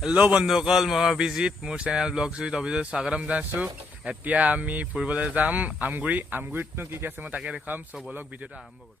Hello बंधुসকল मैं अभिजीत मोर channel vlogforyoutub स्वागतम जानाइछु। एतिया आमी फुरिबले जाम आमगुरी। आमगुरीतनो की आछे मैं ताके देखाम। सो बोलक भिडिओटा आरम्भ करू।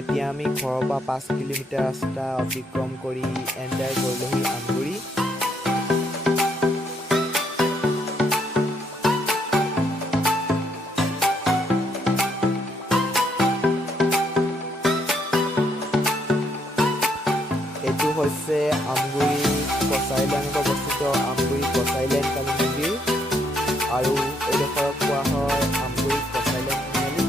এতিয়া আমি ঘৰৰ পৰা 5 কিলোমিটাৰ ৰাস্তা অতিক্ৰম কৰি এণ্টাৰ কৰিলোহি আমগুৰি। এইটো হৈছে আমগুৰি কচাইলেণ্ডত অৱস্থিত আমগুৰি কচাইলেণ্ড কালী মন্দিৰ আৰু এইডোখৰক কোৱা হয় আমগুৰি কচাইলেণ্ড তিনিআলি।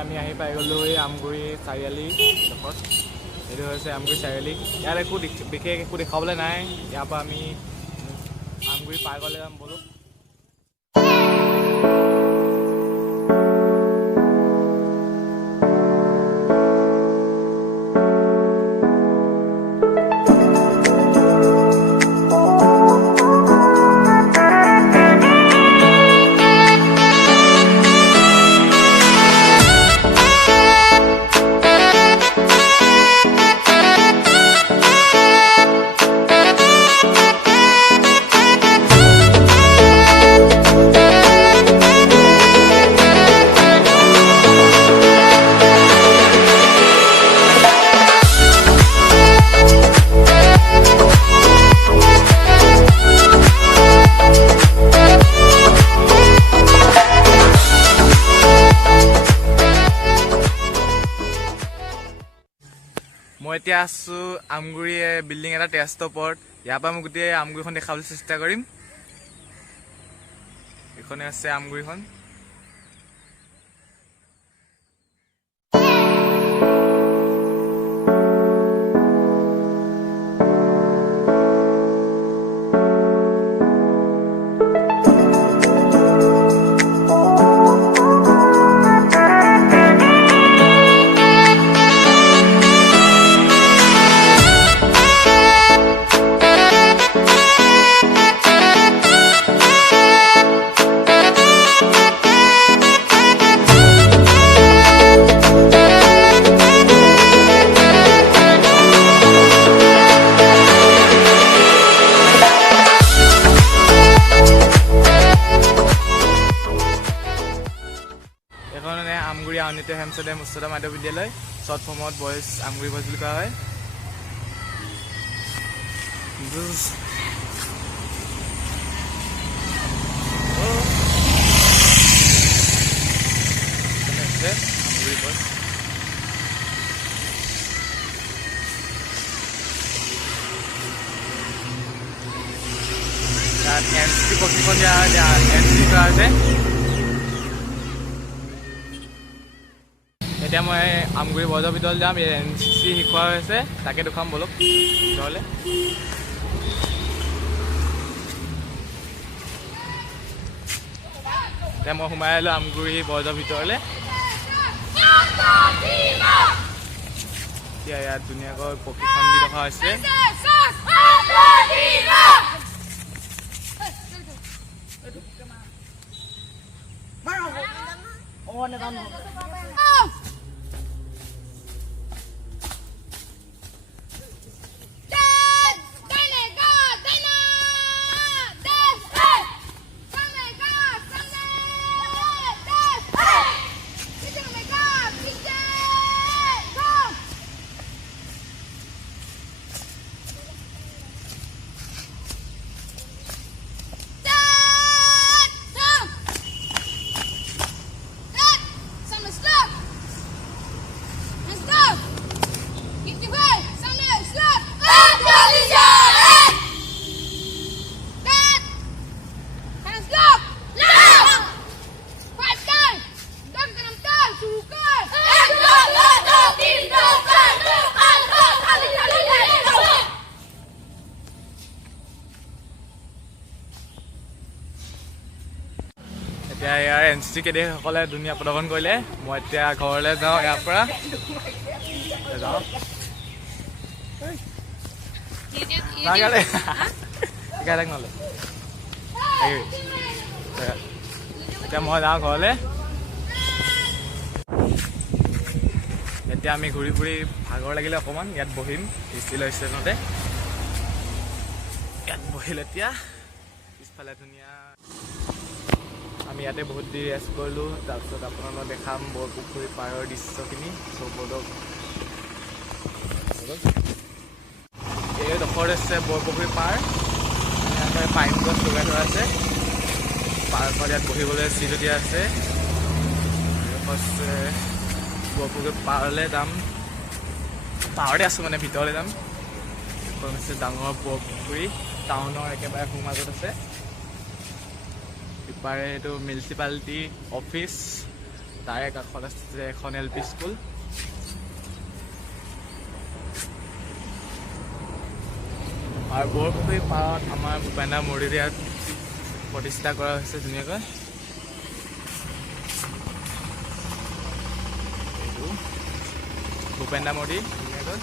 আমি আহি পাই গলো এই আমগুৰি চাৰিআলি ডোখৰত। এইটো হৈছে আমগুৰি চাৰিআলি। ইয়াত একো বিশেষ একো দেখাবলৈ নাই। ইয়াৰ পৰা আমি আমগুৰি পাৰ গ'লে যাম বলো। मैं এতিয়া আছো আমগুৰি বিল্ডিং এটা টেষ্টৰ ওপৰত। ইয়াৰ পৰা মই গোটেই আমগুৰিখন দেখাবলৈ চেষ্টা কৰিম। এইখনে আছে আমগুৰিখন। আমগুৰি আউনীতে হেমচদে মুস্তফা মাধৱ বিদ্যালয় শৰ্ট ফৰ্মত বয়েজ আমগুৰি বয়েজ বুলি কোৱা হয়। ইয়াত NC প্ৰশিক্ষণ দিয়া NC কৰা হৈছে। এতিয়া মই আমগুৰি বৰদৰ ভিতৰত যাম, NC শিকোৱা হৈছে, তাকে দেখুৱাম বলক ভিতৰলৈ। এতিয়া মই সোমাই আহিলোঁ আমগুৰি বৰদৰ ভিতৰলৈ। এতিয়া ইয়াত ধুনীয়াকৈ প্ৰশিক্ষণ দি ৰখা হৈছে। এতিয়া ইয়াৰ NC কেডেটসকলে ধুনীয়া প্ৰদৰ্শন কৰিলে। মই এতিয়া ঘৰলৈ যাওঁ, ইয়াৰ পৰা যাওঁ। এতিয়া মই যাওঁ ঘৰলৈ। এতিয়া আমি ঘূৰি ফুৰি ভাগৰ লাগিলে অকণমান ইয়াত বহিম ষ্টিল ষ্টেচনতে। ইয়াত বহিলে এতিয়া পিছফালে ধুনীয়া আমি ইয়াতে বহুত দেৰি ৰেষ্ট কৰিলোঁ। তাৰপিছত আপোনালোকক দেখাম বৰপুখুৰী পাৰৰ দৃশ্যখিনি। ব'লক এইডোখৰত আছে বৰপুখুৰী পাৰ, ধুনীয়াকৈ পাইন গছ লগাই থোৱা আছে। পাৰ্কত ইয়াত বহিবলৈ চিট দিয়া আছে। বৰপুখুৰী পাৰলৈ যাম, পাৰতে আছোঁ মানে ভিতৰলৈ যাম। এখন আছে ডাঙৰ বৰপুখুৰী, টাউনৰ একেবাৰে সোঁমাজত আছে। ইপাৰে এইটো মিউনিচিপালিটি অফিচ, তাৰে কাষত আছে এখন LP স্কুল। আৰু বৰপুখুৰী পাৰত আমাৰ ভূপেন মৰিৰ ইয়াত প্ৰতিষ্ঠা কৰা হৈছে ধুনীয়াকৈ। এইটো ভূপেন মৰি ধুনীয়াকৈ।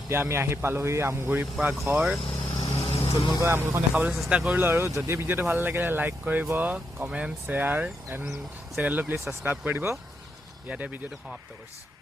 এতিয়া আমি আহি পালোহি আমগুৰিৰ পৰা ঘৰ। থুলমূলকৈ আমগুৰিখন দেখাবলৈ চেষ্টা কৰিলোঁ আৰু যদি ভিডিঅ'টো ভাল লাগিলে লাইক কৰিব, কমেণ্ট, শ্বেয়াৰ এণ্ড চেনেলটো প্লিজ ছাবস্ক্ৰাইব কৰি দিব। ইয়াতে ভিডিঅ'টো সমাপ্ত কৰিছোঁ।